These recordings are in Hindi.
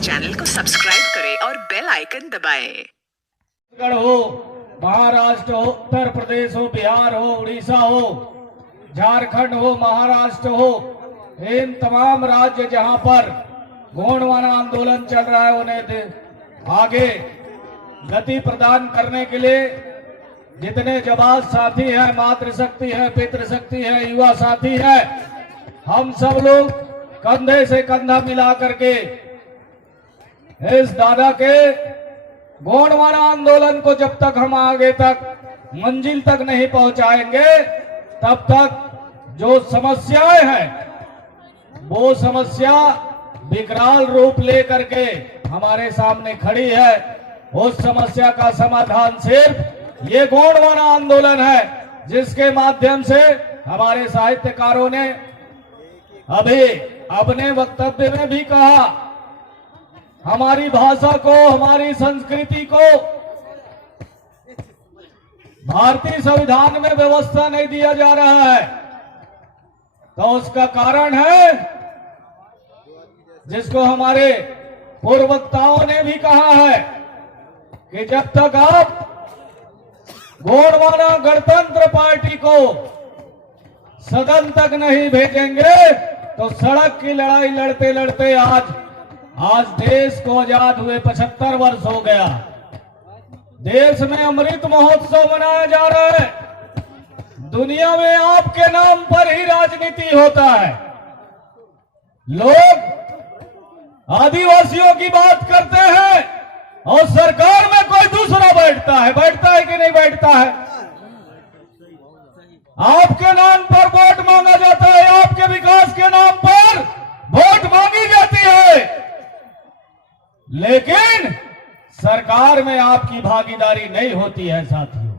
चैनल को सब्सक्राइब करें और बेल आइकन दबाएं। हो, महाराष्ट्र हो, उत्तर प्रदेश हो, बिहार हो, उड़ीसा हो, झारखंड हो, महाराष्ट्र हो, इन तमाम राज्य जहां पर गोंडवाना आंदोलन चल रहा है उन्हें आगे गति प्रदान करने के लिए जितने जाबाज साथी हैं, मातृशक्ति है, पितृशक्ति है, युवा साथी है, हम सब लोग कंधे से कंधा मिला करके इस दादा के गोंडवाना आंदोलन को जब तक हम आगे तक मंजिल तक नहीं पहुंचाएंगे तब तक जो समस्याएं हैं वो समस्या विकराल रूप लेकर के हमारे सामने खड़ी है। उस समस्या का समाधान सिर्फ ये गोंडवाना आंदोलन है, जिसके माध्यम से हमारे साहित्यकारों ने अभी अपने वक्तव्य में भी कहा, हमारी भाषा को, हमारी संस्कृति को भारतीय संविधान में व्यवस्था नहीं दिया जा रहा है। तो उसका कारण है, जिसको हमारे पूर्ववक्ताओं ने भी कहा है कि जब तक आप गोंडवाना गणतंत्र पार्टी को सदन तक नहीं भेजेंगे तो सड़क की लड़ाई लड़ते लड़ते आज देश को आजाद हुए 75 वर्ष हो गया। देश में अमृत महोत्सव मनाया जा रहा है। दुनिया में आपके नाम पर ही राजनीति होता है। लोग आदिवासियों की बात करते हैं और सरकार में कोई दूसरा बैठता है कि नहीं बैठता है। आपके नाम पर वोट मांगा जाता है, आपके विकास के नाम पर वोट मांगी जाती है, लेकिन सरकार में आपकी भागीदारी नहीं होती है साथियों।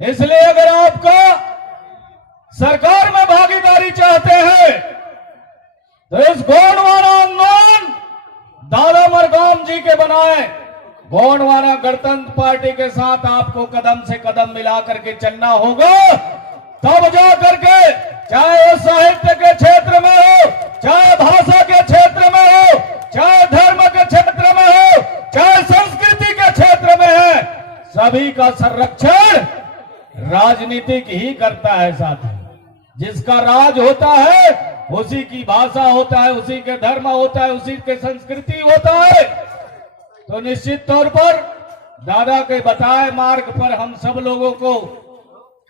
इसलिए अगर आपका सरकार में भागीदारी चाहते हैं तो इस गोंडवाना आंदोलन दादा मरगाम जी के बनाए गोंडवाना गणतंत्र पार्टी के साथ आपको कदम से कदम मिला करके चलना होगा। तब जा करके, चाहे वो साहित्य के क्षेत्र में हो, चाहे भाषा के क्षेत्र में हो, चाहे धर्म के क्षेत्र में हो, चाहे संस्कृति के क्षेत्र में है, सभी का संरक्षण राजनीतिक ही करता है साथी। जिसका राज होता है उसी की भाषा होता है, उसी के धर्म होता है, उसी के संस्कृति होता है। तो निश्चित तौर पर दादा के बताए मार्ग पर हम सब लोगों को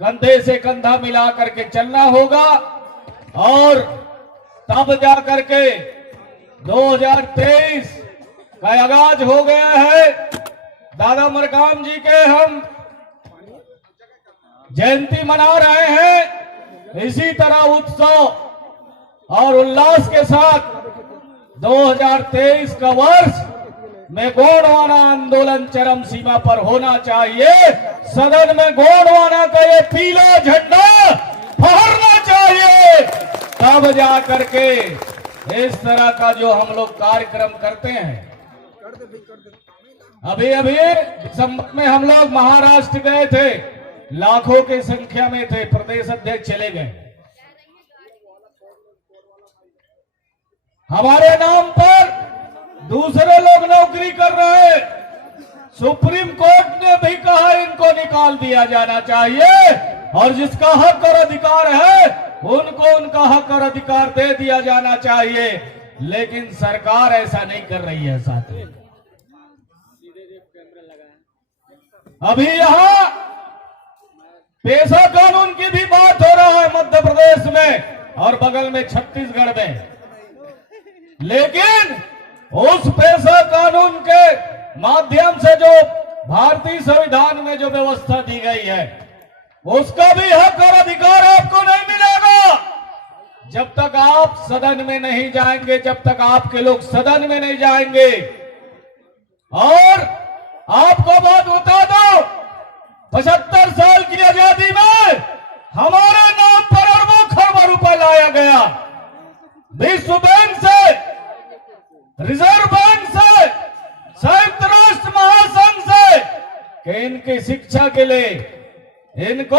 कंधे से कंधा मिला करके चलना होगा और तब जा करके 2023 का आगाज हो गया है। दादा मरगाम जी के हम जयंती मना रहे हैं। इसी तरह उत्सव और उल्लास के साथ 2023 का वर्ष में गोंडवाना आंदोलन चरम सीमा पर होना चाहिए। सदन में गोंडवाना का ये पीला झंडा फहरना चाहिए। तब जा करके इस तरह का जो हम लोग कार्यक्रम करते हैं। अभी दिसंबर में हम लोग महाराष्ट्र गए थे, लाखों की संख्या में थे, प्रदेश अध्यक्ष चले गए। हमारे नाम पर दूसरे लोग नौकरी कर रहे हैं। सुप्रीम कोर्ट ने भी कहा इनको निकाल दिया जाना चाहिए और जिसका हक और अधिकार है उनको उनका हक और अधिकार दे दिया जाना चाहिए, लेकिन सरकार ऐसा नहीं कर रही है साथी। अभी यहां पेशा कानून की भी बात हो रहा है मध्य प्रदेश में और बगल में छत्तीसगढ़ में, लेकिन उस पेशा कानून के माध्यम से जो भारतीय संविधान में जो व्यवस्था दी गई है उसका भी हक और अधिकार आपको नहीं मिलेगा जब तक आप सदन में नहीं जाएंगे, जब तक आपके लोग सदन में नहीं जाएंगे। और आपको बात बता दो, 75 साल की आजादी में हमारे नाम पर अरबों खरबों रुपए लाया गया, विश्व बैंक से, रिजर्व बैंक से, संयुक्त राष्ट्र महासंघ से, कि इनकी शिक्षा के लिए, इनको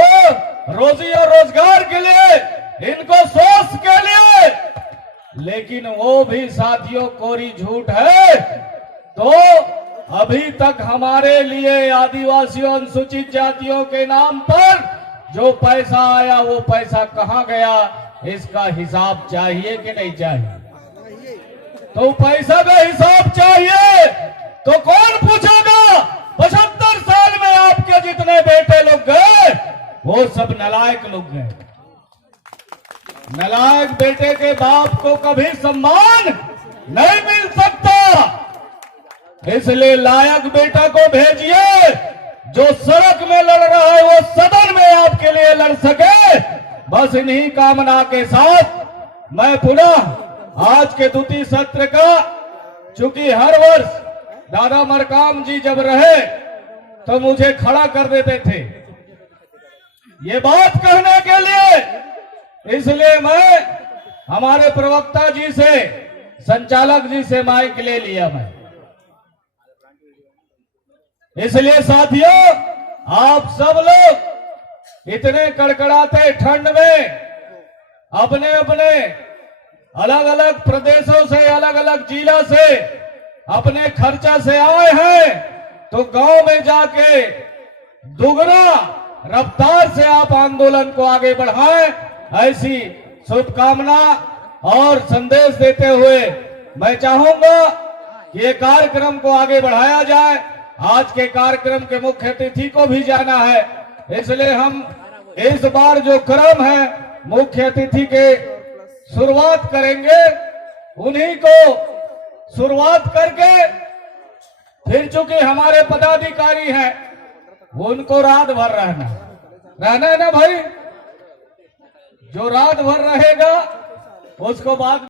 रोजी और रोजगार के लिए, इनको स्वास्थ्य के लिए लेकिन वो भी साथियों कोरी झूठ है। तो अभी तक हमारे लिए आदिवासियों अनुसूचित जातियों के नाम पर जो पैसा आया वो पैसा कहां गया, इसका हिसाब चाहिए कि नहीं चाहिए? तो पैसा का हिसाब चाहिए तो कौन पूछेगा? 75 साल में आपके जितने बेटे लोग गए वो सब नालायक लोग गए। नालायक बेटे के बाप को कभी सम्मान नहीं मिल सकता, इसलिए लायक बेटा को भेजिए जो सड़क में लड़ रहा है वो सदन में आपके लिए लड़ सके। बस इन्हीं कामना के साथ मैं पुनः आज के द्वितीय सत्र का, चूंकि हर वर्ष दादा मरकाम जी जब रहे तो मुझे खड़ा कर देते थे ये बात कहने के लिए, इसलिए मैं हमारे प्रवक्ता जी से, संचालक जी से माइक ले लिया मैं। इसलिए साथियों, आप सब लोग इतने कड़कड़ाते ठंड में अपने अपने अलग अलग प्रदेशों से, अलग अलग जिला से अपने खर्चा से आए हैं, तो गांव में जाके दुगना रफ्तार से आप आंदोलन को आगे बढ़ाएं, ऐसी शुभकामना और संदेश देते हुए मैं चाहूंगा कि ये कार्यक्रम को आगे बढ़ाया जाए। आज के कार्यक्रम के मुख्य अतिथि को भी जाना है, इसलिए हम इस बार जो क्रम है मुख्य अतिथि के शुरुआत करेंगे, उन्हीं को शुरुआत करके फिर चूंकि हमारे पदाधिकारी हैं उनको रात भर रहना है ना भाई, जो रात भर रहेगा उसको बाद